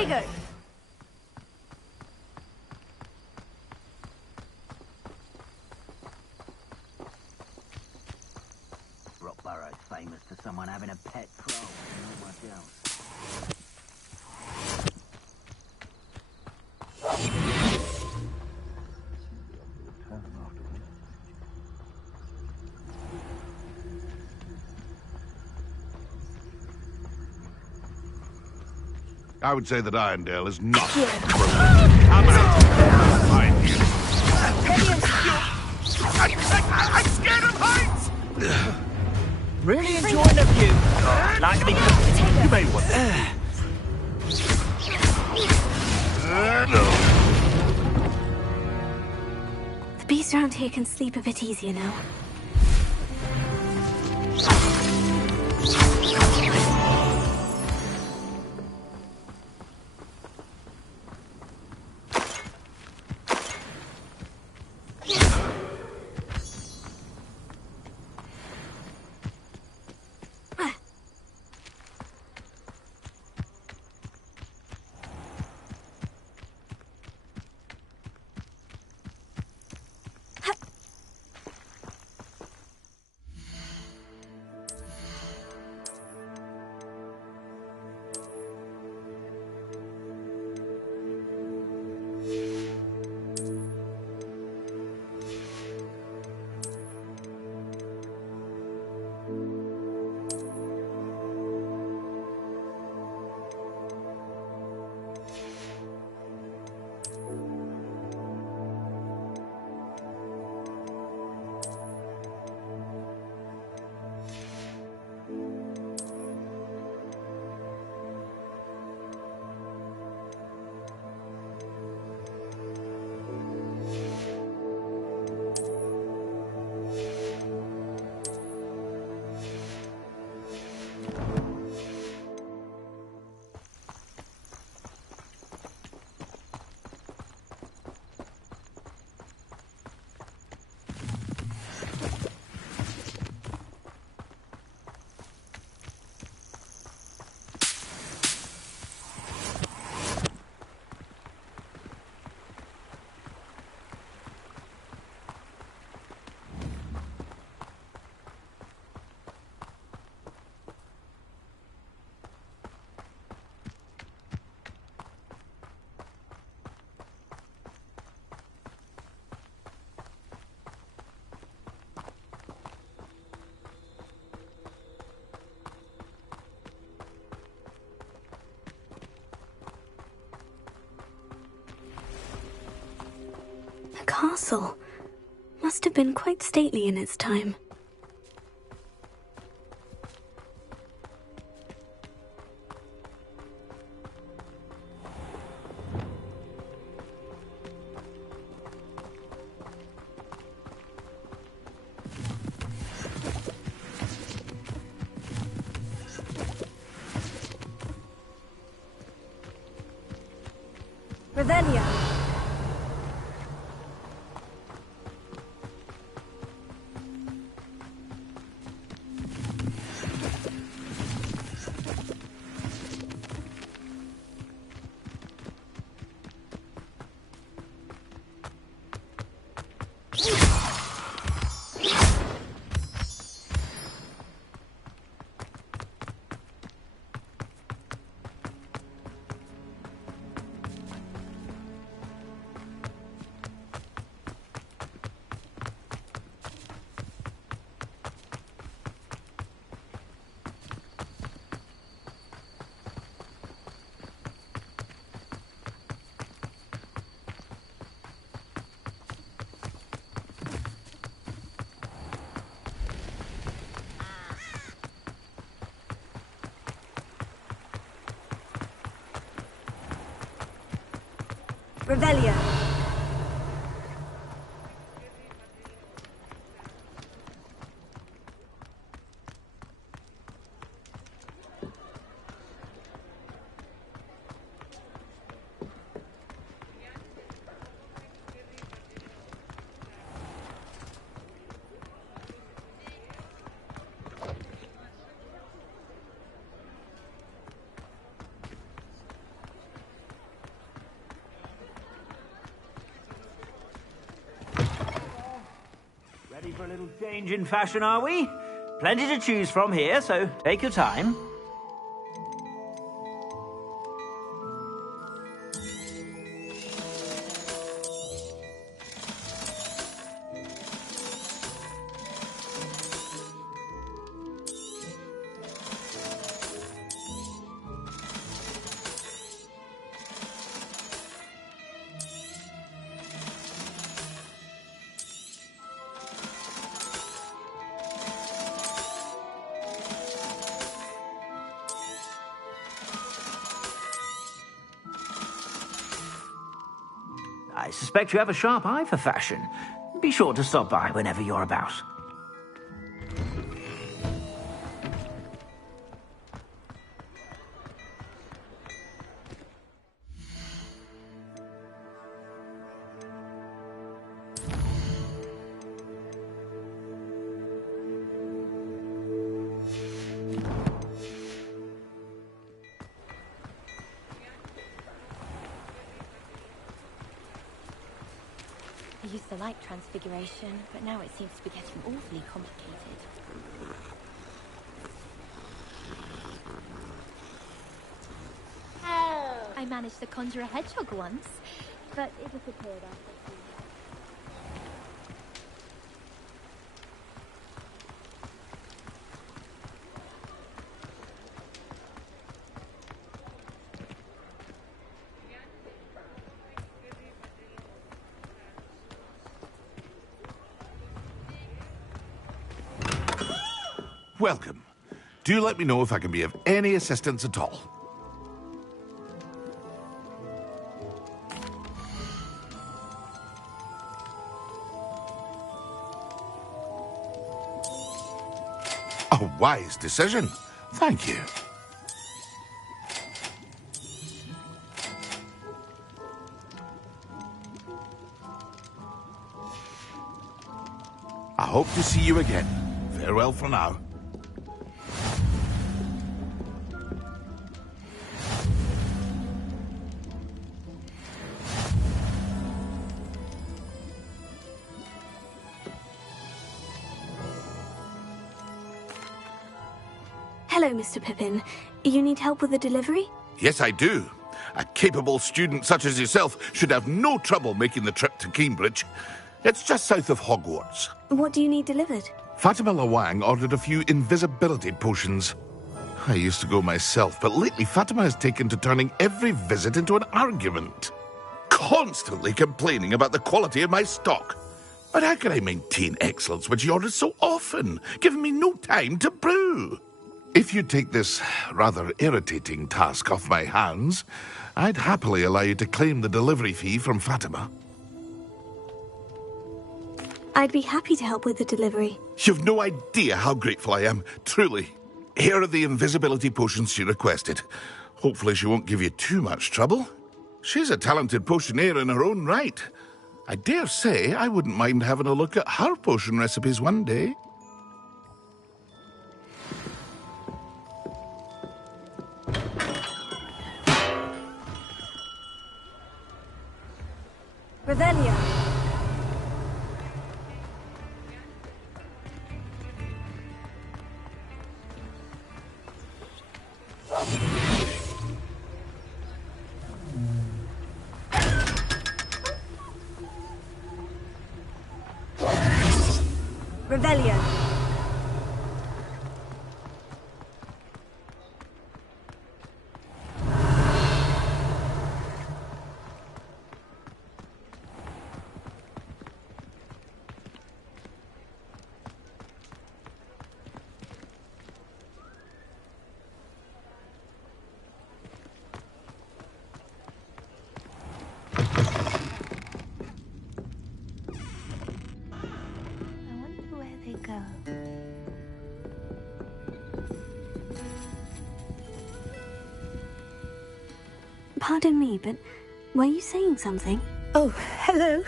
Diego! Rockborough's famous for someone having a pet troll, not much else. I would say that Irondale is not. I'm out. I'm scared of heights! Really enjoying the view. Like me. You may want The beasts around here can sleep a bit easier now. The castle must have been quite stately in its time. Revelia! Revelia! for a little change in fashion, are we? Plenty to choose from here, so take your time. I suspect you have a sharp eye for fashion. Be sure to stop by whenever you're about. I used to like transfiguration, but now it seems to be getting awfully complicated. I managed to conjure a hedgehog once, but it disappeared after a few years. Welcome. Do let me know if I can be of any assistance at all. A wise decision. Thank you. I hope to see you again. Farewell for now. Hello, Mr. Pippin. You need help with a delivery? Yes, I do. A capable student such as yourself should have no trouble making the trip to Cambridge. It's just south of Hogwarts. What do you need delivered? Fatima Lawang ordered a few invisibility potions. I used to go myself, but lately Fatima has taken to turning every visit into an argument. Constantly complaining about the quality of my stock. But how can I maintain excellence when she orders so often, giving me no time to brew? If you take this rather irritating task off my hands, I'd happily allow you to claim the delivery fee from Fatima. I'd be happy to help with the delivery. You've no idea how grateful I am, truly. Here are the invisibility potions she requested. Hopefully she won't give you too much trouble. She's a talented potioneer in her own right. I dare say I wouldn't mind having a look at her potion recipes one day. Revelio. Revelio. Pardon me, but were you saying something? Oh, hello.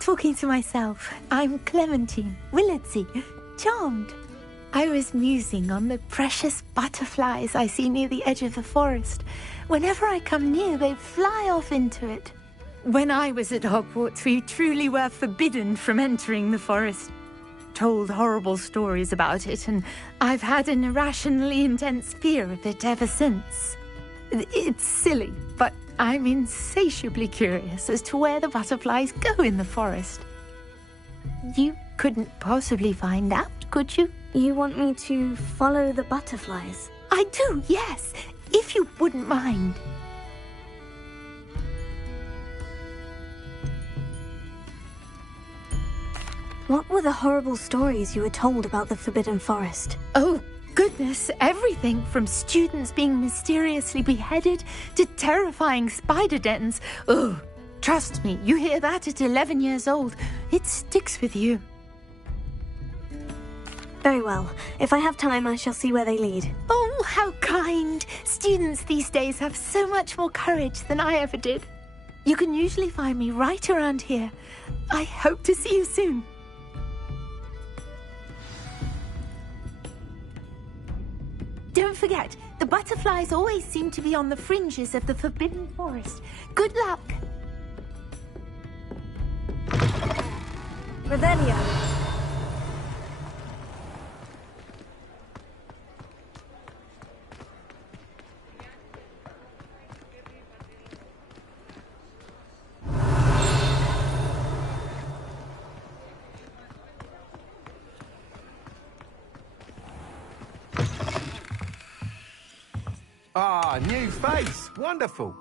Talking to myself. I'm Clementine, Willardsey, charmed. I was musing on the precious butterflies I see near the edge of the forest. Whenever I come near, they fly off into it. When I was at Hogwarts, we truly were forbidden from entering the forest. told horrible stories about it, and I've had an irrationally intense fear of it ever since. It's silly, but I'm insatiably curious as to where the butterflies go in the forest. You couldn't possibly find out, could you? You want me to follow the butterflies? I do, yes, if you wouldn't mind. What were the horrible stories you were told about the Forbidden Forest? Oh, goodness, everything from students being mysteriously beheaded to terrifying spider dens. Ugh, trust me, you hear that at 11 years old, it sticks with you. Very well. If I have time, I shall see where they lead. Oh, how kind. Students these days have so much more courage than I ever did. You can usually find me right around here. I hope to see you soon. Don't forget, the butterflies always seem to be on the fringes of the Forbidden Forest. Good luck. Revelio. Ah, new face. Wonderful.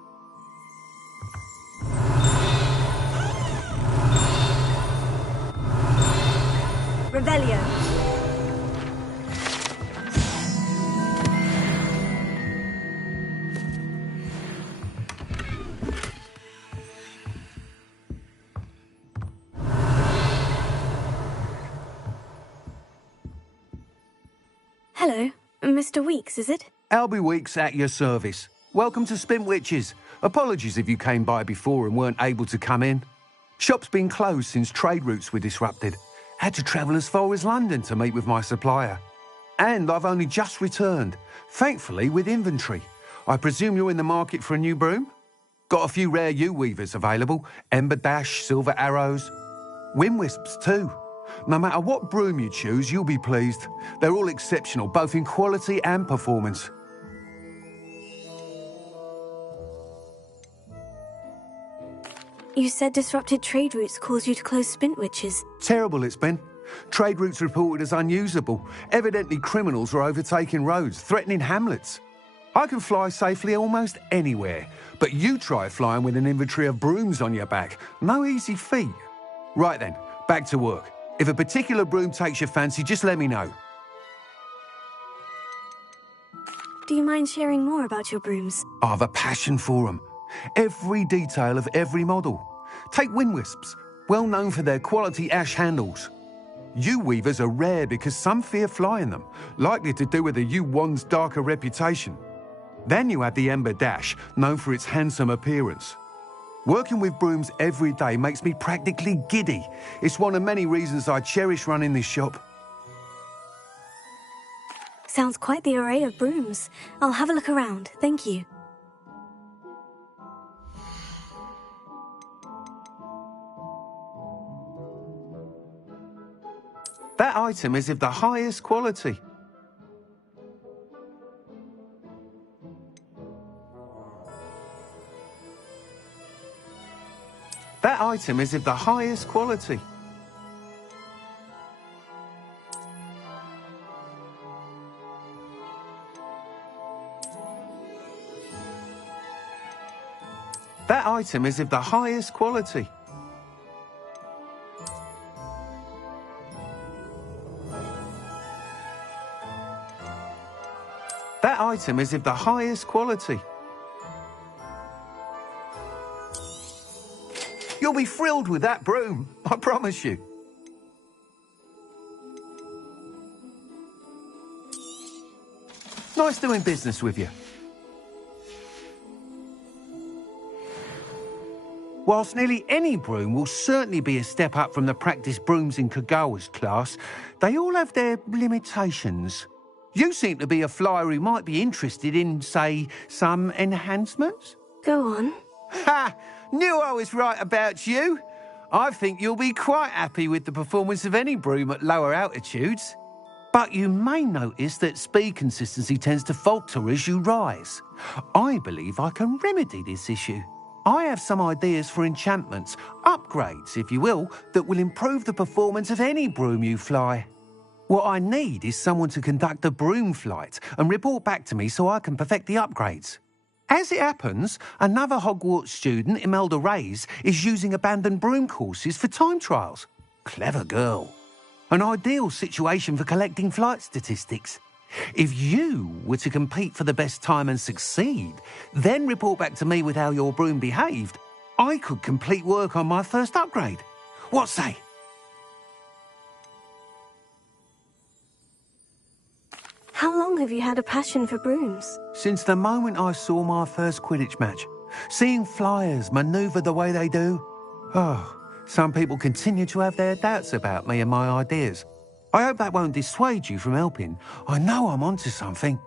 Revelio. Hello, Mr. Weeks, is it? Albie Weeks at your service. Welcome to Spintwitches. Apologies if you came by before and weren't able to come in. Shop's been closed since trade routes were disrupted. Had to travel as far as London to meet with my supplier. And I've only just returned, thankfully with inventory. I presume you're in the market for a new broom? Got a few rare yew-weavers available. Ember Dash, Silver Arrows. Wind Wisps too. No matter what broom you choose, you'll be pleased. They're all exceptional, both in quality and performance. You said disrupted trade routes caused you to close Spintwitches. Terrible it's been. Trade routes reported as unusable. Evidently criminals are overtaking roads, threatening hamlets. I can fly safely almost anywhere, but you try flying with an inventory of brooms on your back. No easy feat. Right then, back to work. If a particular broom takes your fancy, just let me know. Do you mind sharing more about your brooms? I've a passion for them. Every detail of every model. Take Wind Wisps, well known for their quality ash handles. Yew-weavers are rare because some fear flying them, likely to do with the yew wand's darker reputation. Then you have the Ember Dash, known for its handsome appearance. Working with brooms every day makes me practically giddy. It's one of many reasons I cherish running this shop. Sounds quite the array of brooms. I'll have a look around, thank you. That item is of the highest quality. That item is of the highest quality. That item is of the highest quality. That item is of the highest quality. You'll be thrilled with that broom, I promise you. Nice doing business with you. Whilst nearly any broom will certainly be a step up from the practice brooms in Kagawa's class, they all have their limitations. You seem to be a flyer who might be interested in, say, some enhancements? Go on. Ha! Knew I was right about you. I think you'll be quite happy with the performance of any broom at lower altitudes. But you may notice that speed consistency tends to falter as you rise. I believe I can remedy this issue. I have some ideas for enchantments, upgrades, if you will, that will improve the performance of any broom you fly. What I need is someone to conduct a broom flight and report back to me so I can perfect the upgrades. As it happens, another Hogwarts student, Imelda Reyes, is using abandoned broom courses for time trials. Clever girl. An ideal situation for collecting flight statistics. If you were to compete for the best time and succeed, then report back to me with how your broom behaved, I could complete work on my first upgrade. What say? How long have you had a passion for brooms? Since the moment I saw my first Quidditch match. Seeing flyers manoeuvre the way they do. Oh, some people continue to have their doubts about me and my ideas. I hope that won't dissuade you from helping. I know I'm onto something.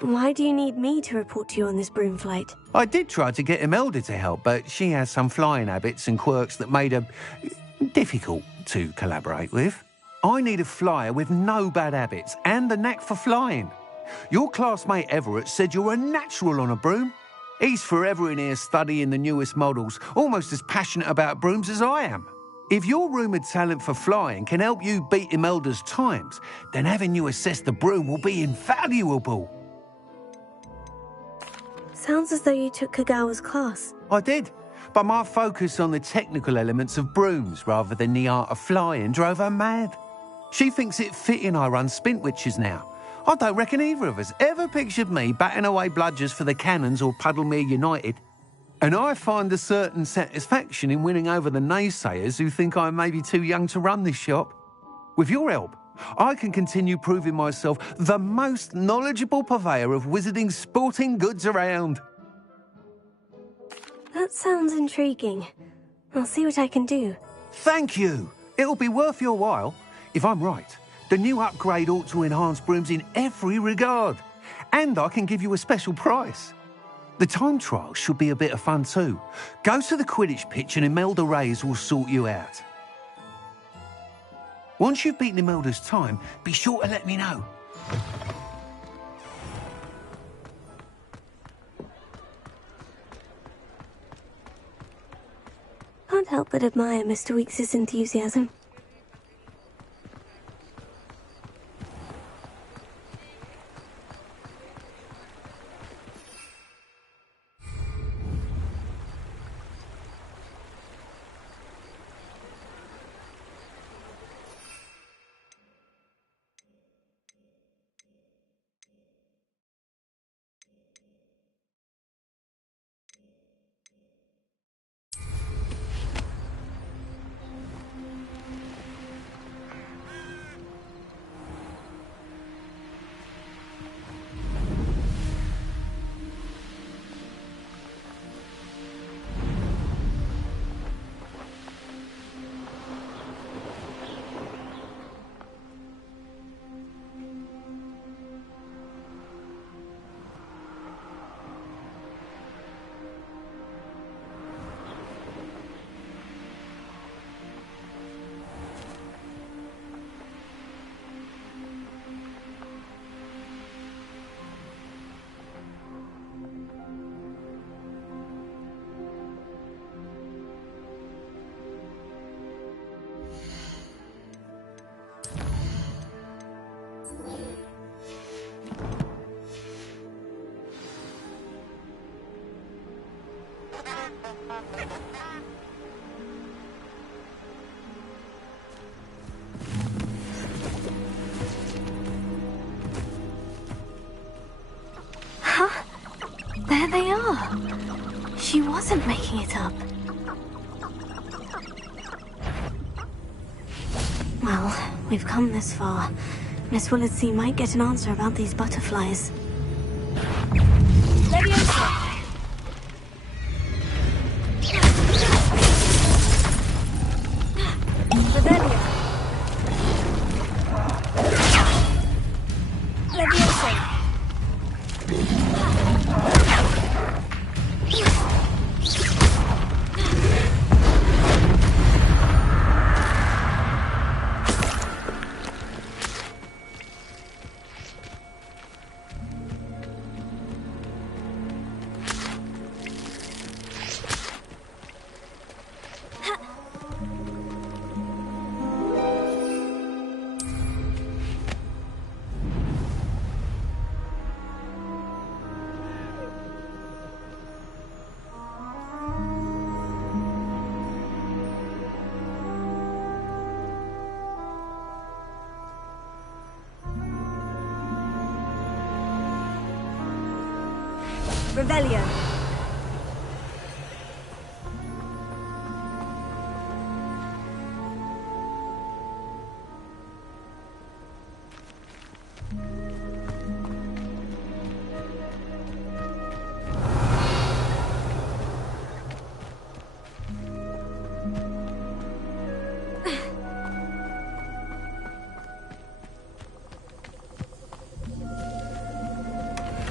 Why do you need me to report to you on this broom flight? I did try to get Imelda to help, but she has some flying habits and quirks that made her difficult to collaborate with. I need a flyer with no bad habits and the knack for flying. Your classmate Everett said you're a natural on a broom. He's forever in here studying the newest models, almost as passionate about brooms as I am. If your rumoured talent for flying can help you beat Imelda's times, then having you assess the broom will be invaluable. Sounds as though you took Kagawa's class. I did, but my focus on the technical elements of brooms rather than the art of flying drove her mad. She thinks it fitting I run Spintwitches now. I don't reckon either of us ever pictured me batting away bludgers for the Cannons or Puddlemere United. And I find a certain satisfaction in winning over the naysayers who think I may be too young to run this shop. With your help, I can continue proving myself the most knowledgeable purveyor of wizarding sporting goods around. That sounds intriguing. I'll see what I can do. Thank you. It'll be worth your while. If I'm right, the new upgrade ought to enhance brooms in every regard. And I can give you a special price. The time trial should be a bit of fun too. Go to the Quidditch pitch and Imelda Reyes will sort you out. Once you've beaten Imelda's time, be sure to let me know. Can't help but admire Mr. Weekes' enthusiasm. There they are. She wasn't making it up. Well, we've come this far. Miss Willitsea might get an answer about these butterflies. Leviosa! Revelio! Leviosa! Revelio.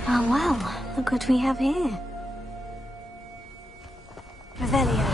Oh, well, look what we have here. Revelio.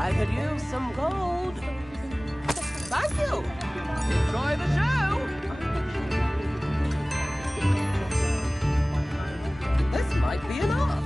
I could use some gold. Thank you. Enjoy the show. This might be enough.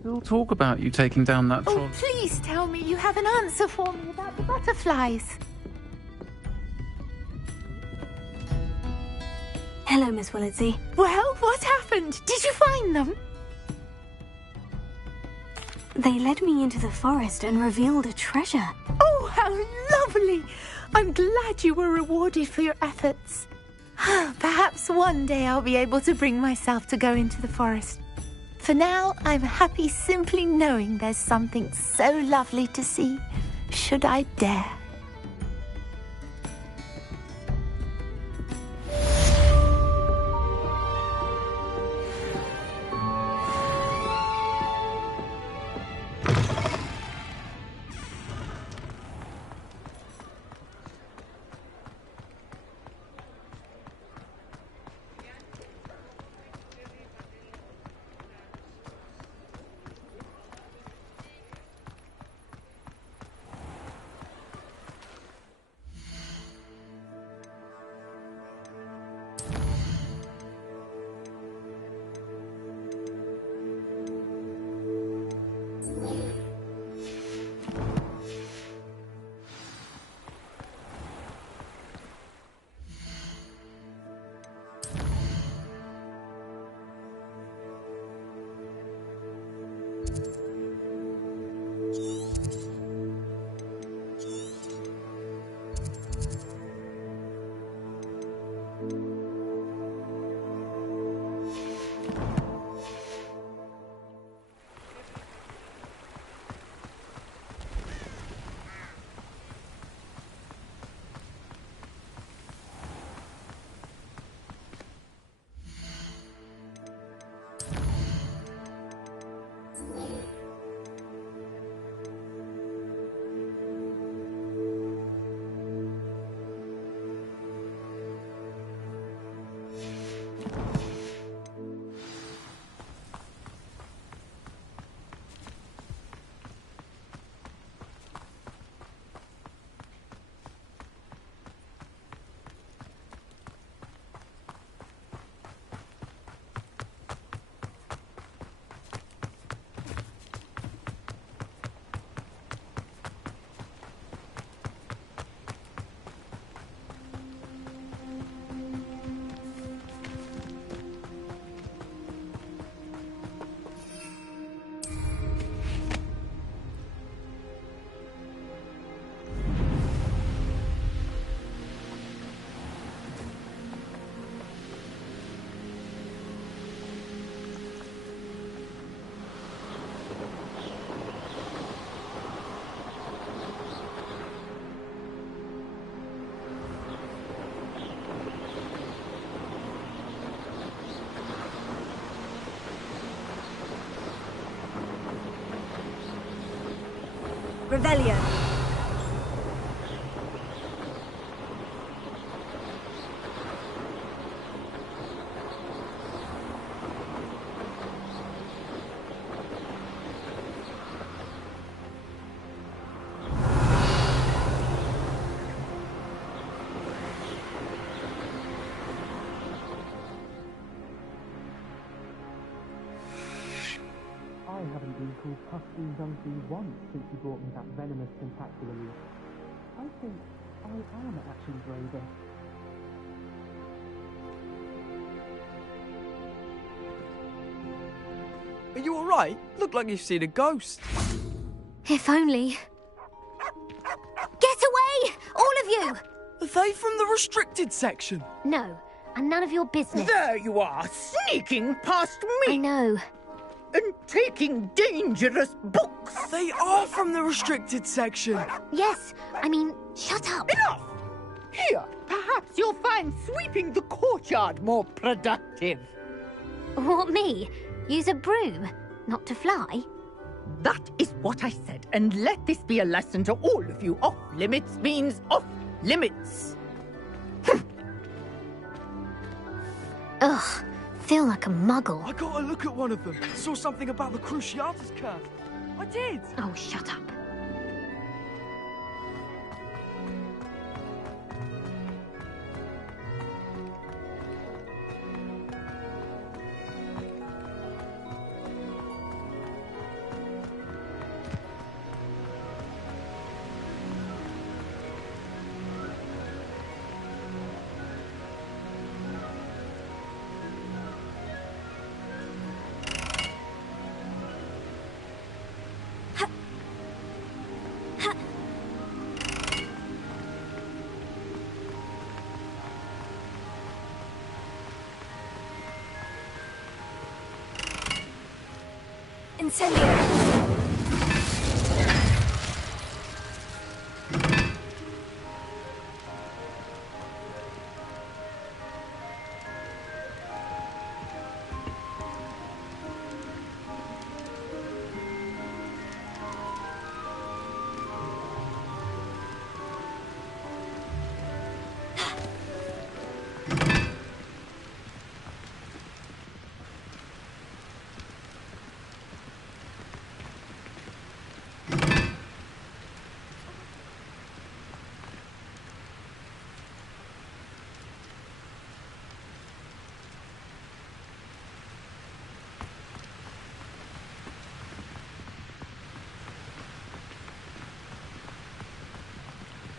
Still talk about you taking down that troll. Oh, please tell me you have an answer for me about the butterflies. Hello, Miss Willitsey. Well, what happened? Did you find them? They led me into the forest and revealed a treasure. Oh, how lovely! I'm glad you were rewarded for your efforts. Perhaps one day I'll be able to bring myself to go into the forest. For now, I'm happy simply knowing there's something so lovely to see, should I dare. Revelio. I haven't been called Puffy Dumpy once since you brought me that venomous tentacular leaf. I think I am actually braver. Are you alright? Look like you've seen a ghost. If only. Get away! All of you! Are they from the restricted section? No, and none of your business. There you are, sneaking past I me know. and taking dangerous books. They are from the restricted section. Yes, I mean, shut up. Enough! Here, perhaps you'll find sweeping the courtyard more productive. What, me? Use a broom? Not to fly? That is what I said, and let this be a lesson to all of you. Off limits means off limits. Ugh, feel like a muggle. I got a look at one of them. Saw something about the Cruciatus curse. I did. Oh, shut up. Incendio!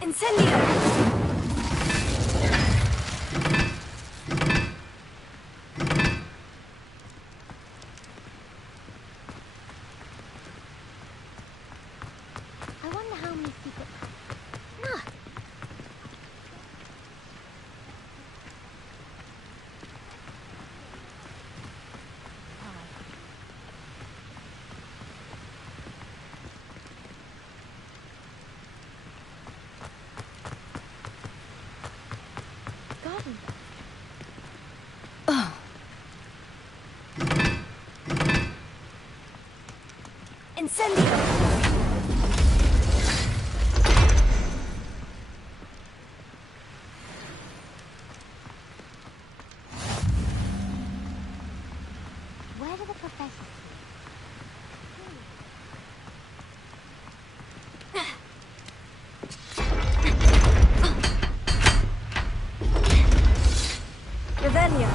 Incendio! I wonder how many people... Ah. Incendio! Where do the professors Revelio!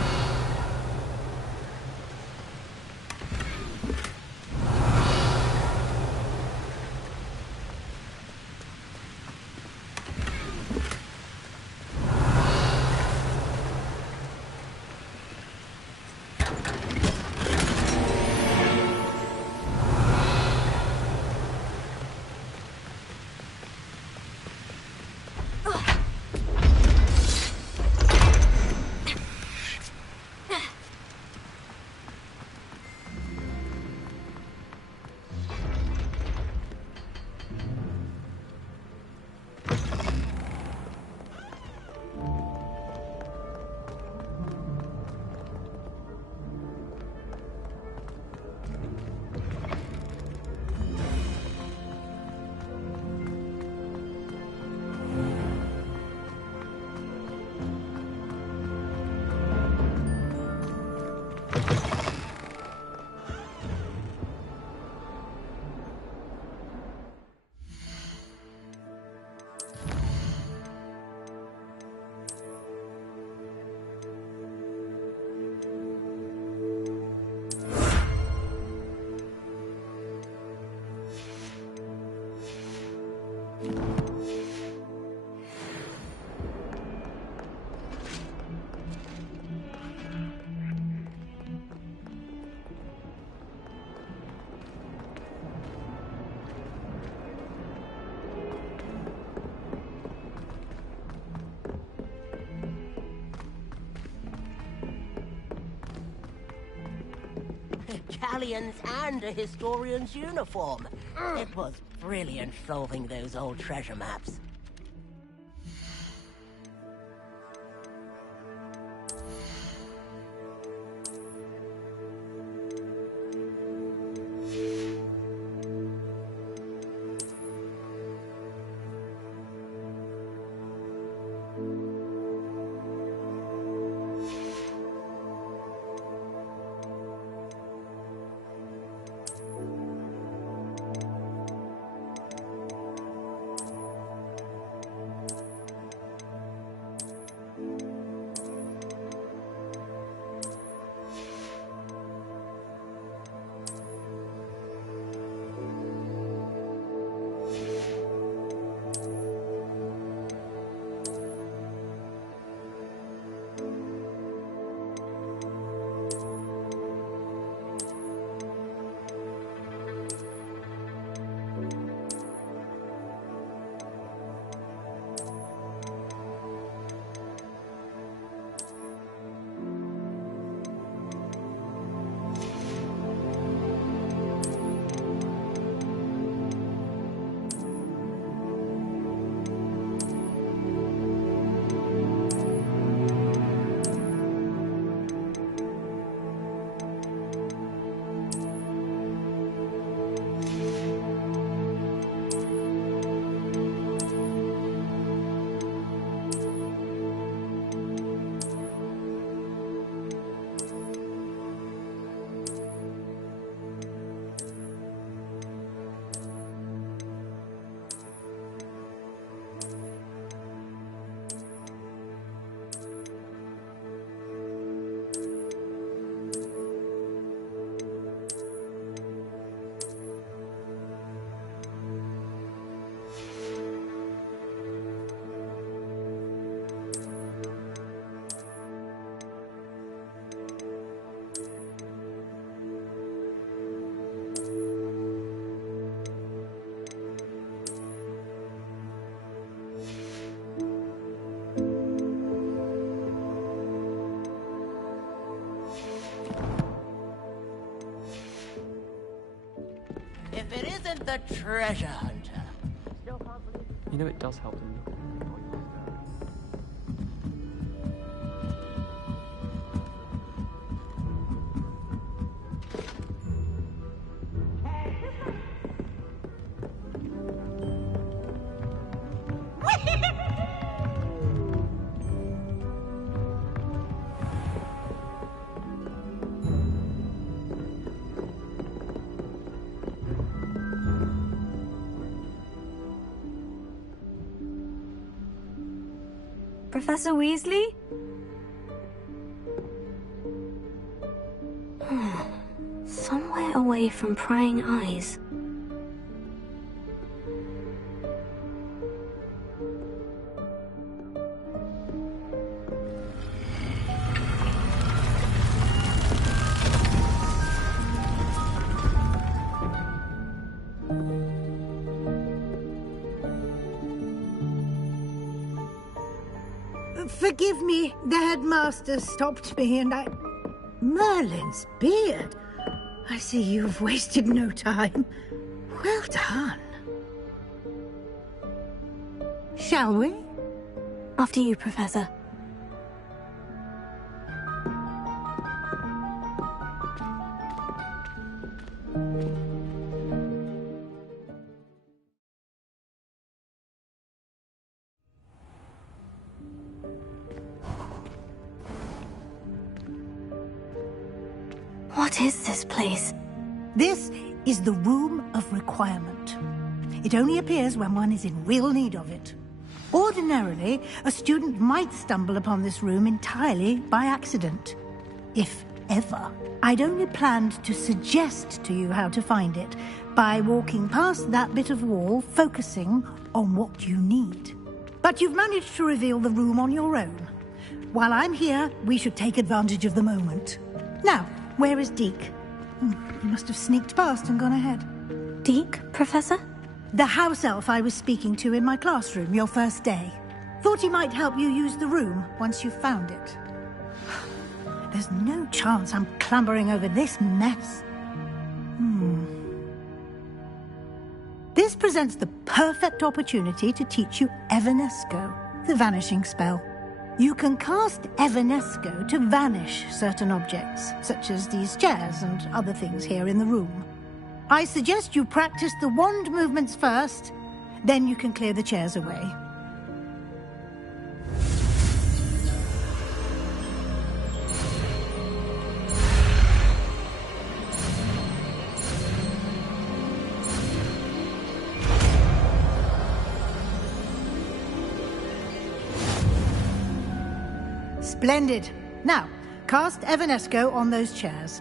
medallions and a historian's uniform. It was brilliant solving those old treasure maps. If it isn't the treasure hunter. You know it does help them. Professor Weasley? Somewhere away from prying eyes. Forgive me, the headmaster stopped me and I... Merlin's beard. I see you've wasted no time. Well done. Shall we? After you, Professor. What is this place? This is the Room of Requirement. It only appears when one is in real need of it. Ordinarily, a student might stumble upon this room entirely by accident. If ever. I'd only planned to suggest to you how to find it by walking past that bit of wall, focusing on what you need. But you've managed to reveal the room on your own. While I'm here, we should take advantage of the moment. Now, where is Deke? He must have sneaked past and gone ahead. Deke, Professor? The house elf I was speaking to in my classroom your first day. Thought he might help you use the room once you've found it. There's no chance I'm clambering over this mess. This presents the perfect opportunity to teach you Evanesco, the vanishing spell. You can cast Evanesco to vanish certain objects, such as these chairs and other things here in the room. I suggest you practice the wand movements first, then you can clear the chairs away. Splendid. Now, cast Evanesco on those chairs.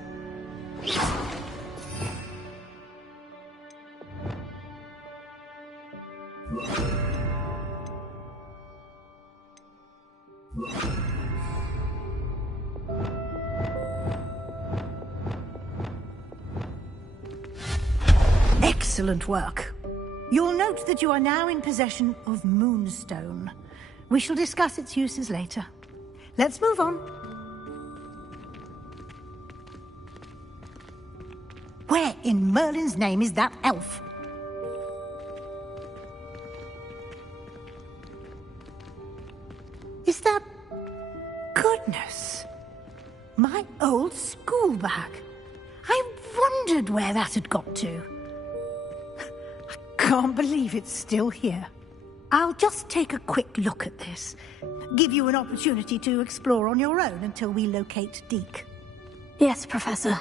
Excellent work. You'll note that you are now in possession of Moonstone. We shall discuss its uses later. Let's move on. Where in Merlin's name is that elf? Is that... Goodness! My old school bag. I wondered where that had got to. I can't believe it's still here. I'll just take a quick look at this. Give you an opportunity to explore on your own until we locate Deke. Yes, Professor.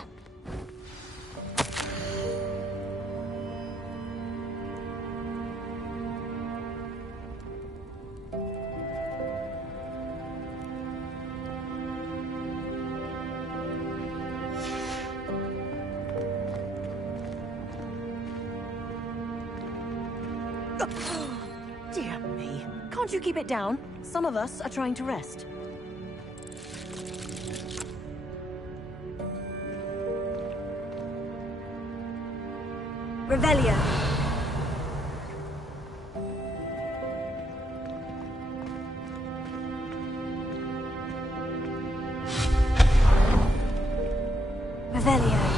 Dear me. Can't you keep it down? Some of us are trying to rest. Revelio. Revelio.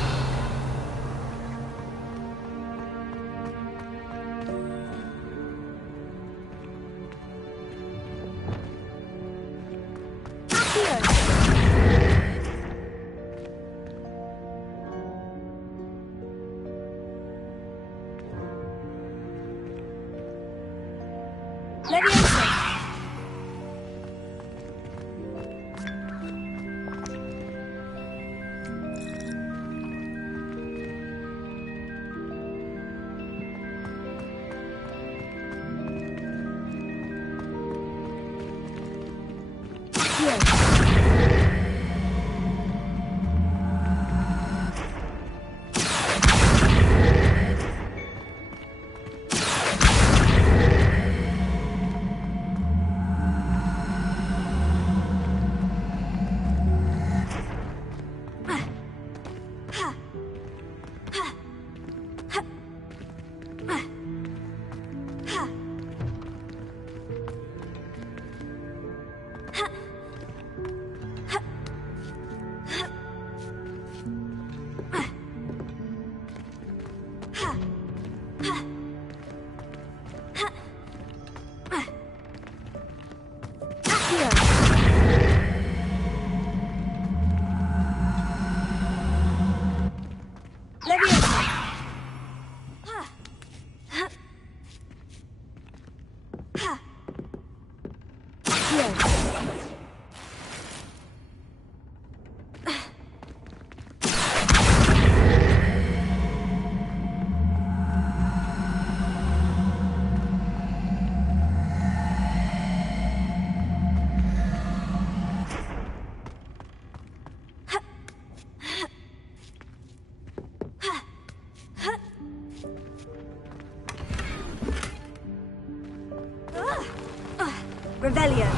Revelio.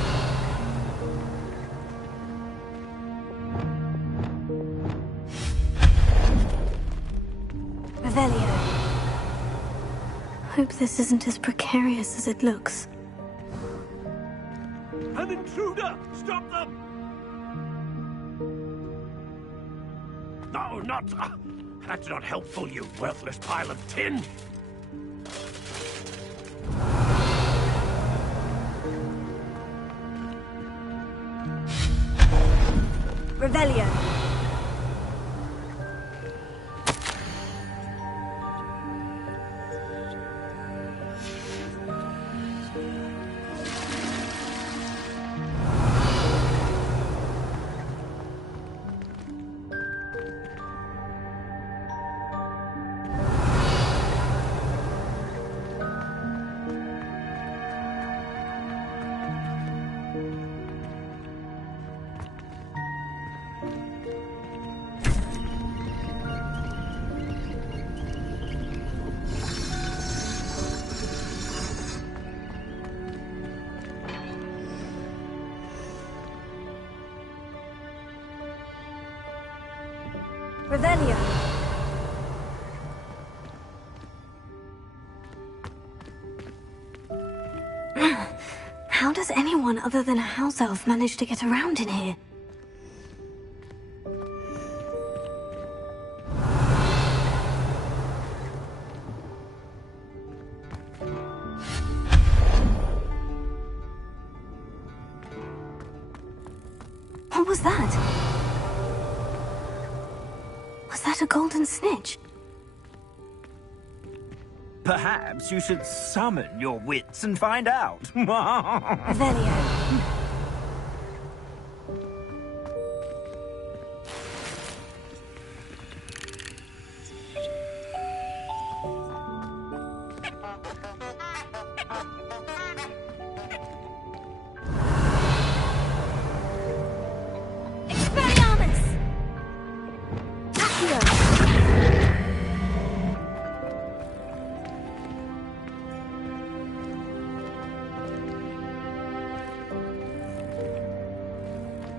Revelio. Hope this isn't as precarious as it looks. An intruder! Stop them! No, not... that's not helpful, you worthless pile of tin! Revelio. Revelio. How does anyone other than a house elf manage to get around in here? What was that? Was that a golden snitch? Perhaps you should summon your wits and find out. Revelio.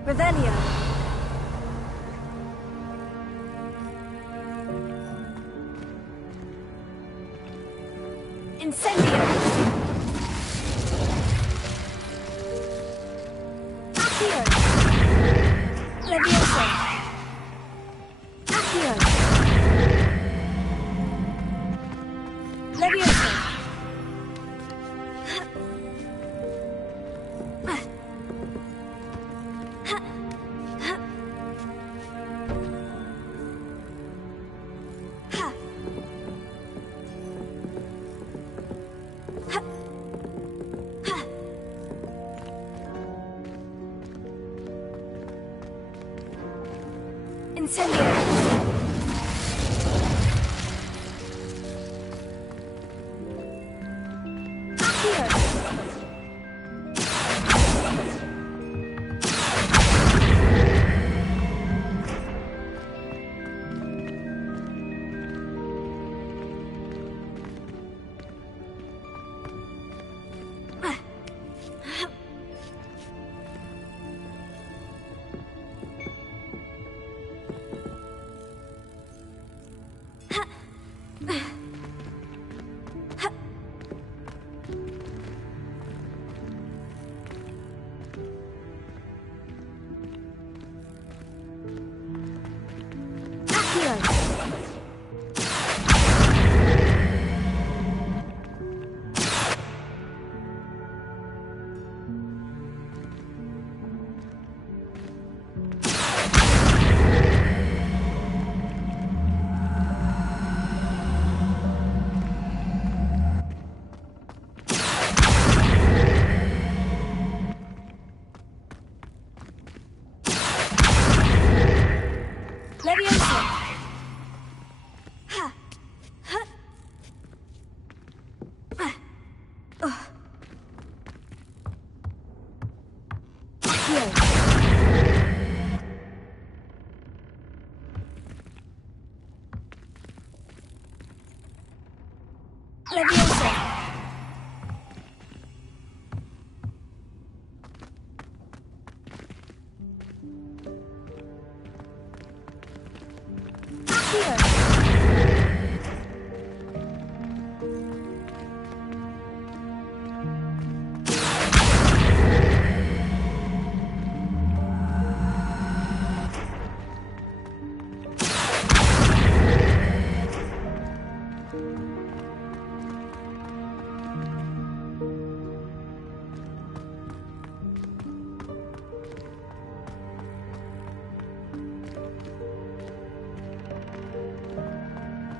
Revelio. Incendio. Accio. Levioso. Accio. Levioso. Incendio.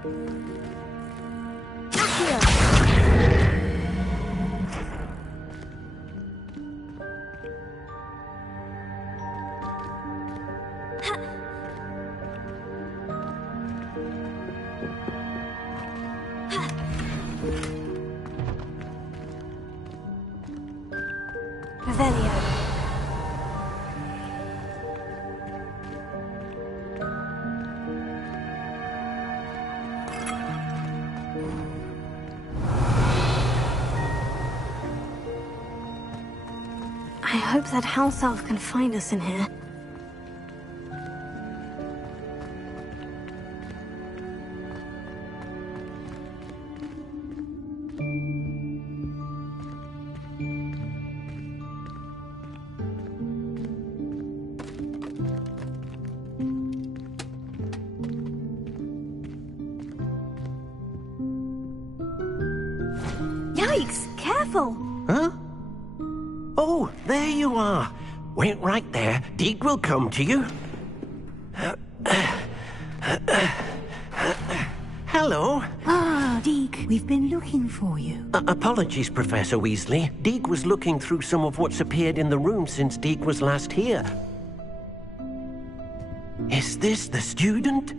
I hope that house elf can find us in here. Yikes! Careful! Huh? Oh, there you are. Wait right there. Deke will come to you. Hello. Ah, Deke, we've been looking for you. Apologies, Professor Weasley. Deke was looking through some of what's appeared in the room since Deke was last here. Is this the student?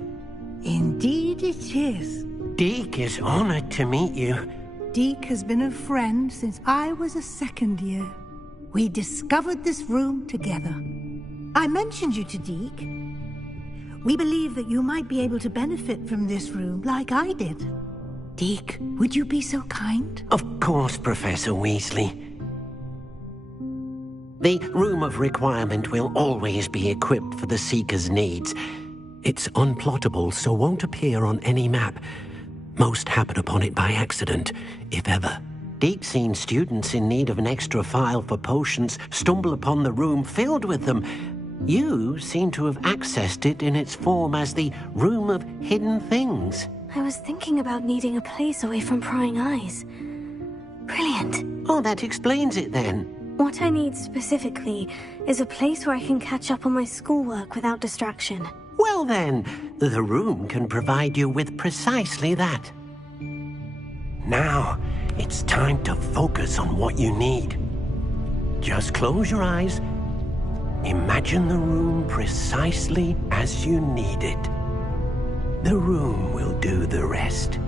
Indeed it is. Deke is honored to meet you. Deke has been a friend since I was a second year. We discovered this room together. I mentioned you to Deke. We believe that you might be able to benefit from this room like I did. Deke, would you be so kind? Of course, Professor Weasley. The Room of Requirement will always be equipped for the Seeker's needs. It's unplottable, so won't appear on any map. Most happen upon it by accident, if ever. Deke's seen students in need of an extra file for potions stumble upon the room filled with them. You seem to have accessed it in its form as the Room of Hidden Things. I was thinking about needing a place away from prying eyes. Brilliant. Oh, that explains it then. What I need specifically is a place where I can catch up on my schoolwork without distraction. Well then, the room can provide you with precisely that. Now, it's time to focus on what you need. Just close your eyes. Imagine the room precisely as you need it. The room will do the rest.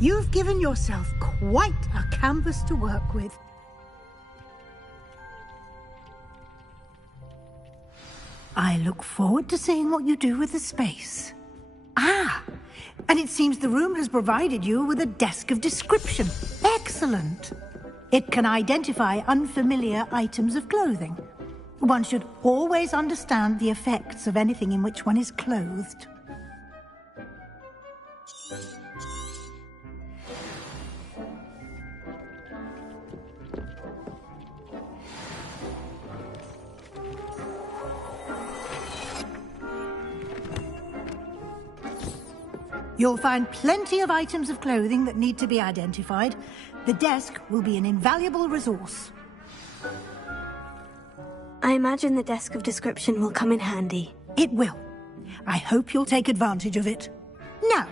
You've given yourself quite a canvas to work with. I look forward to seeing what you do with the space. Ah, and it seems the room has provided you with a desk of description. Excellent. It can identify unfamiliar items of clothing. One should always understand the effects of anything in which one is clothed. You'll find plenty of items of clothing that need to be identified. The desk will be an invaluable resource. I imagine the desk of description will come in handy. It will. I hope you'll take advantage of it. Now,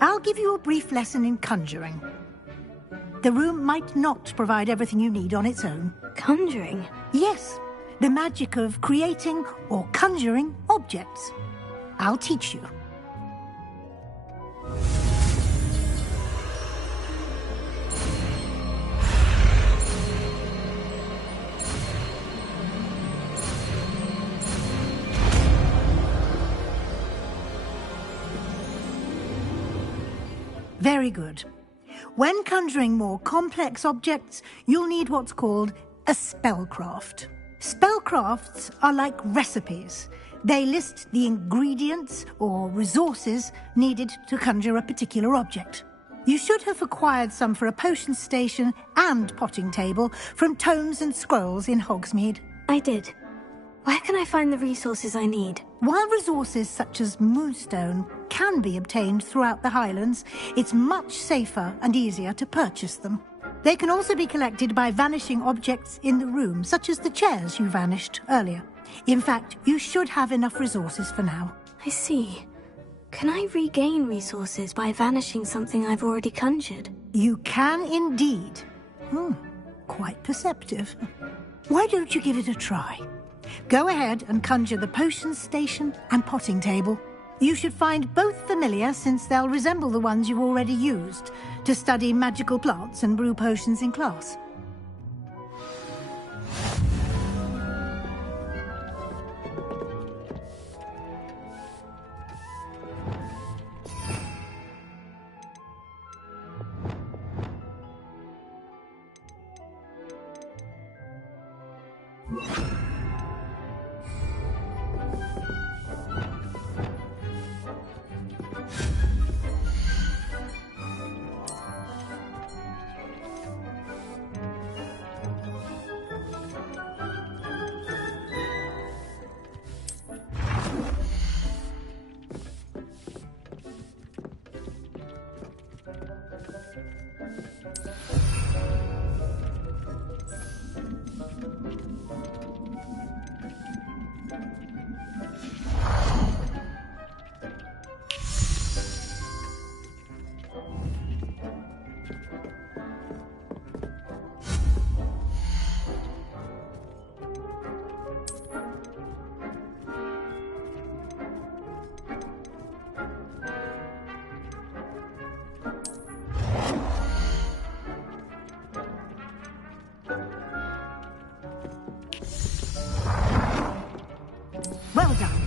I'll give you a brief lesson in conjuring. The room might not provide everything you need on its own. Conjuring? Yes, the magic of creating or conjuring objects. I'll teach you. Very good. When conjuring more complex objects, you'll need what's called a spellcraft. Spellcrafts are like recipes. They list the ingredients or resources needed to conjure a particular object. You should have acquired some for a potion station and potting table from tomes and scrolls in Hogsmeade. I did. Where can I find the resources I need? While resources such as Moonstone can be obtained throughout the Highlands, it's much safer and easier to purchase them. They can also be collected by vanishing objects in the room, such as the chairs you vanished earlier. In fact, you should have enough resources for now. I see. Can I regain resources by vanishing something I've already conjured? You can indeed. Quite perceptive. Why don't you give it a try? Go ahead and conjure the potion station and potting table. You should find both familiar, since they'll resemble the ones you've already used to study magical plants and brew potions in class. Well done.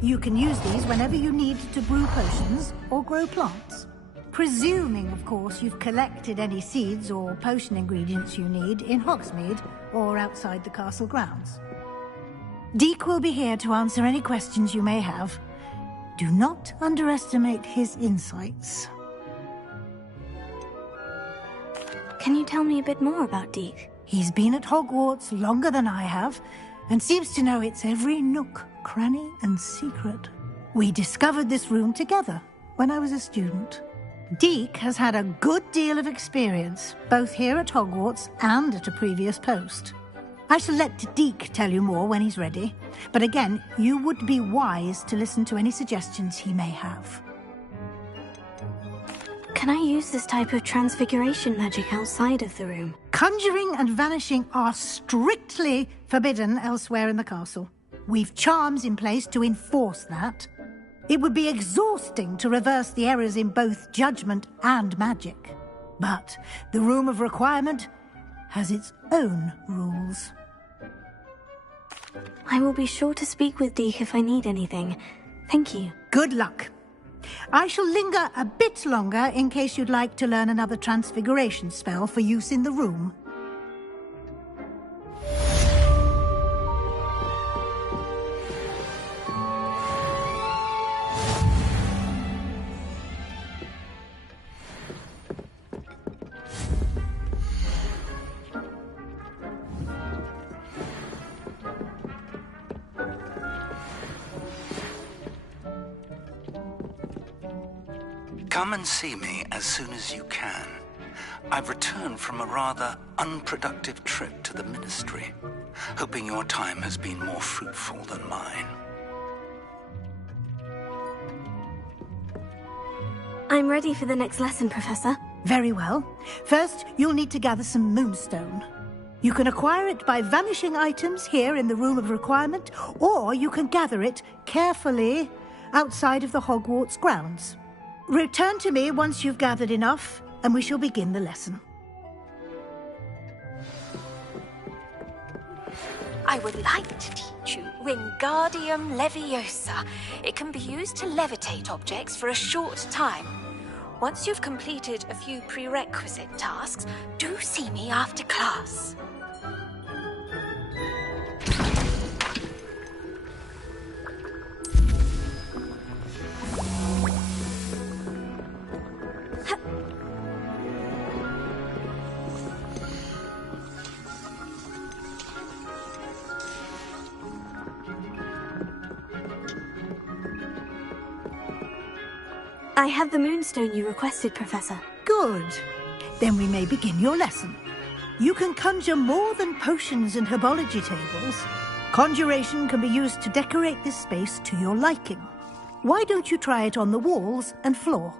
You can use these whenever you need to brew potions or grow plants. Presuming, of course, you've collected any seeds or potion ingredients you need in Hogsmeade or outside the castle grounds. Deek will be here to answer any questions you may have. Do not underestimate his insights. Can you tell me a bit more about Deek? He's been at Hogwarts longer than I have, and seems to know its every nook, cranny, and secret. We discovered this room together when I was a student. Deek has had a good deal of experience, both here at Hogwarts and at a previous post. I shall let Deek tell you more when he's ready, but again, you would be wise to listen to any suggestions he may have. Can I use this type of transfiguration magic outside of the room? Conjuring and vanishing are strictly forbidden elsewhere in the castle. We've charms in place to enforce that. It would be exhausting to reverse the errors in both judgment and magic. But the Room of Requirement has its own rules. I will be sure to speak with Deek if I need anything. Thank you. Good luck. I shall linger a bit longer in case you'd like to learn another transfiguration spell for use in the room. Come and see me as soon as you can. I've returned from a rather unproductive trip to the Ministry, hoping your time has been more fruitful than mine. I'm ready for the next lesson, Professor. Very well. First, you'll need to gather some Moonstone. You can acquire it by vanishing items here in the Room of Requirement, or you can gather it carefully outside of the Hogwarts grounds. Return to me once you've gathered enough, and we shall begin the lesson. I would like to teach you Wingardium Leviosa. It can be used to levitate objects for a short time. Once you've completed a few prerequisite tasks, do see me after class. I have the moonstone you requested, Professor. Good. Then we may begin your lesson. You can conjure more than potions and herbology tables. Conjuration can be used to decorate this space to your liking. Why don't you try it on the walls and floor?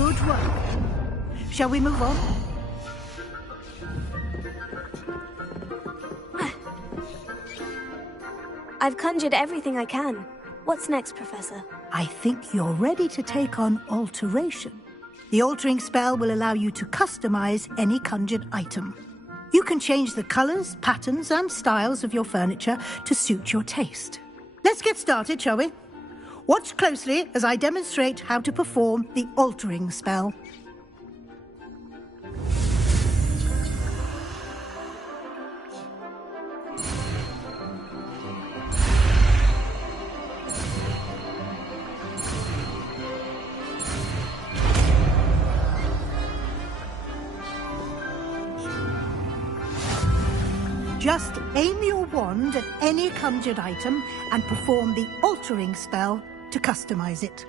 Good work. Shall we move on? I've conjured everything I can. What's next, Professor? I think you're ready to take on alteration. The altering spell will allow you to customize any conjured item. You can change the colors, patterns, and styles of your furniture to suit your taste. Let's get started, shall we? Watch closely as I demonstrate how to perform the altering spell. Just aim your wand at any conjured item and perform the altering spell to customize it.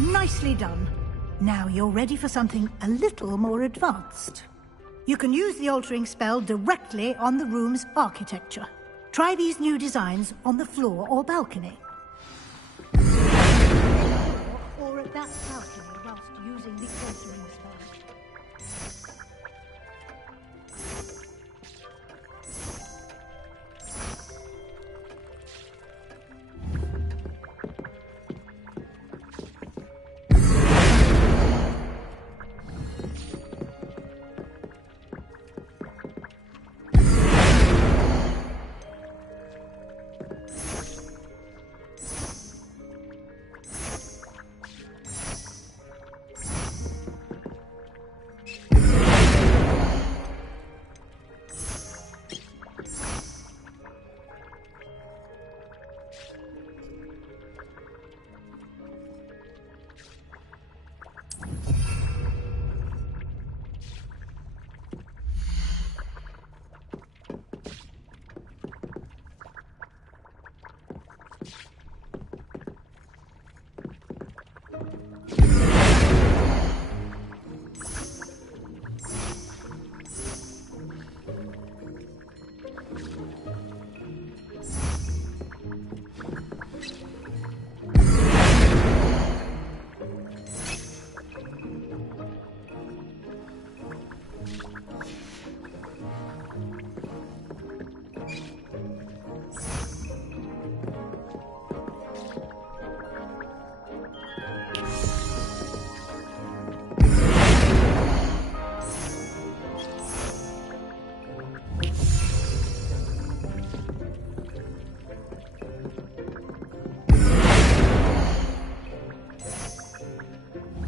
Nicely done. Now you're ready for something a little more advanced. You can use the altering spell directly on the room's architecture. Try these new designs on the floor or balcony. Or at that balcony whilst using the altering spell.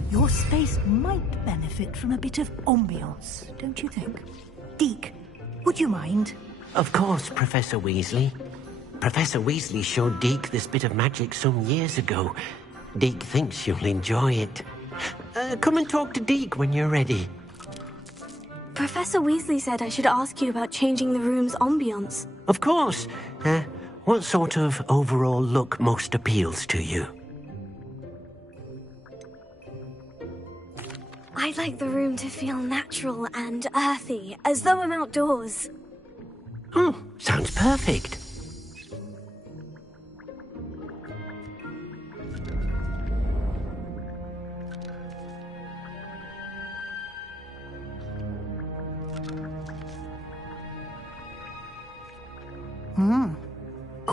Your space might benefit from a bit of ambiance, don't you think? Deke, would you mind? Of course, Professor Weasley. Professor Weasley showed Deke this bit of magic some years ago. Deke thinks you'll enjoy it. Come and talk to Deke when you're ready. Professor Weasley said I should ask you about changing the room's ambience. Of course. What sort of overall look most appeals to you? I'd like the room to feel natural and earthy, as though I'm outdoors. Oh, sounds perfect.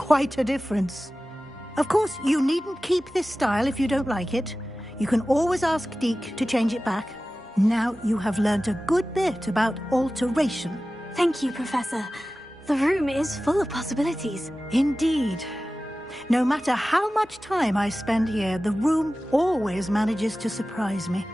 quite a difference. Of course, you needn't keep this style if you don't like it. You can always ask Deke to change it back. Now you have learnt a good bit about alteration. Thank you, Professor. The room is full of possibilities. Indeed. No matter how much time I spend here, the room always manages to surprise me.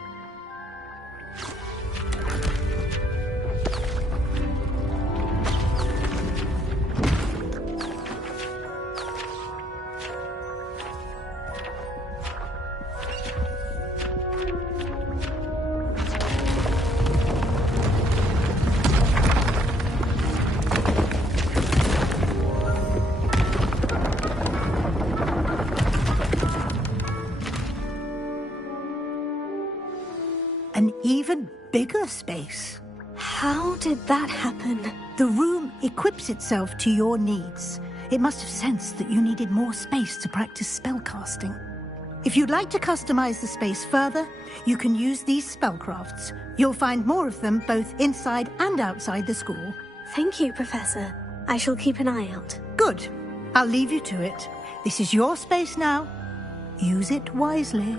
An even bigger space. How did that happen? The room equips itself to your needs. It must have sensed that you needed more space to practice spellcasting. If you'd like to customize the space further, you can use these spellcrafts. You'll find more of them both inside and outside the school. Thank you, Professor. I shall keep an eye out. Good. I'll leave you to it. This is your space now. Use it wisely.